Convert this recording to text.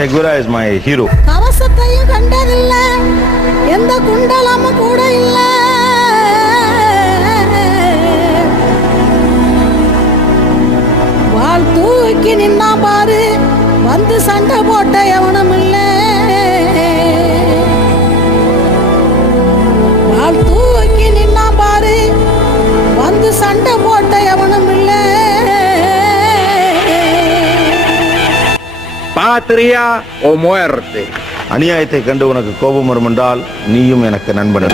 Segura is my hero. கவசத்தையும் கண்டதில்ல, எந்த குண்டலமும் கூட இல்ல. வாள் தூக்கி நின்னா பாரு, வந்து சண்டை போட்ட எவனும் இல்ல. வாள் தூக்கி நின்னா பாரு, வந்து சண்டை போட்ட எவனும் இல்ல. Patria o muerte. அநியாயத்தை கண்டு உனக்கு கோபம் வரும் என்றால் நீயும் எனக்கு நண்பன்.